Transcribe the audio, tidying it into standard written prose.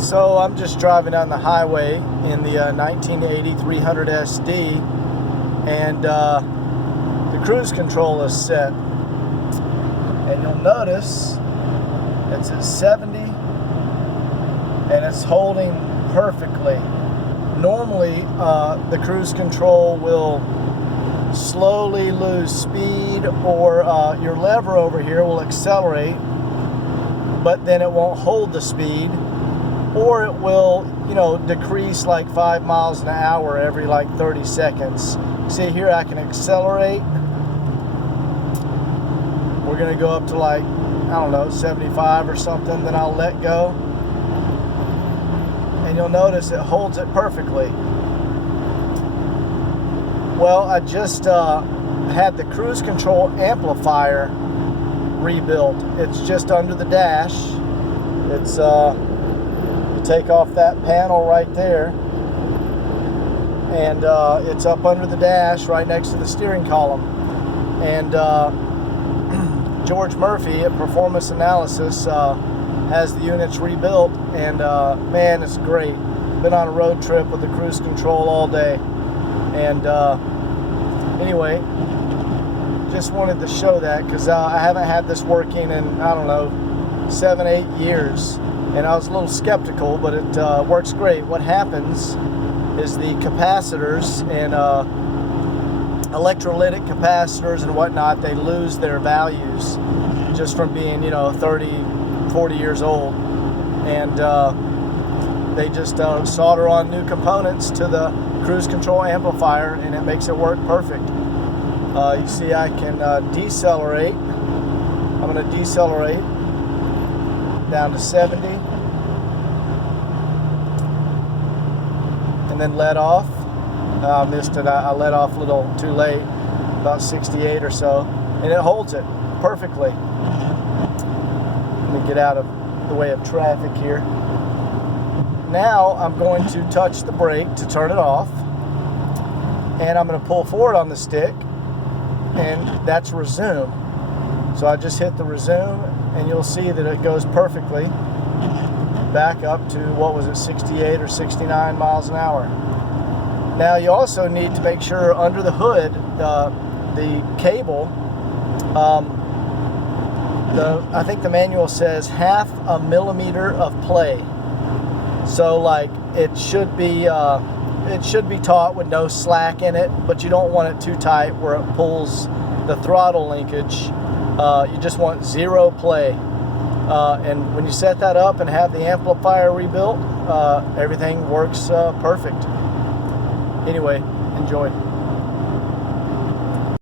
So I'm just driving down the highway in the 1980 300 SD, and the cruise control is set. And you'll notice it's at 70 and it's holding perfectly. Normally the cruise control will slowly lose speed, or your lever over here will accelerate, but then it won't hold the speed, or it will, decrease like 5 miles an hour every like 30 seconds. See here, I can accelerate. We're gonna go up to like, I don't know, 75 or something, then I'll let go. And you'll notice it holds it perfectly. Well, I just had the cruise control amplifier rebuilt. It's just under the dash. It's you take off that panel right there, and it's up under the dash right next to the steering column. And George Murphy at Performance Analysis has the units rebuilt, and man, it's great. Been on a road trip with the cruise control all day. And anyway, just wanted to show that because I haven't had this working in, I don't know, 7-8 years, and I was a little skeptical, but it works great. What happens is the capacitors and electrolytic capacitors and whatnot, they lose their values just from being 30-40 years old, and they just solder on new components to the cruise control amplifier, and it makes it work perfect. You see I can decelerate. I'm going to decelerate down to 70 and then let off. I missed it. I let off a little too late, about 68 or so, and it holds it perfectly. Let me get out of the way of traffic here. Now I'm going to touch the brake to turn it off, and I'm going to pull forward on the stick, and that's resume. So I just hit the resume, and you'll see that it goes perfectly back up to, what was it, 68 or 69 miles an hour. Now you also need to make sure under the hood, the cable, I think the manual says 0.5 millimeter of play. So like it should be taut with no slack in it, but you don't want it too tight where it pulls the throttle linkage. You just want zero play. And when you set that up and have the amplifier rebuilt, everything works perfect. Anyway, enjoy.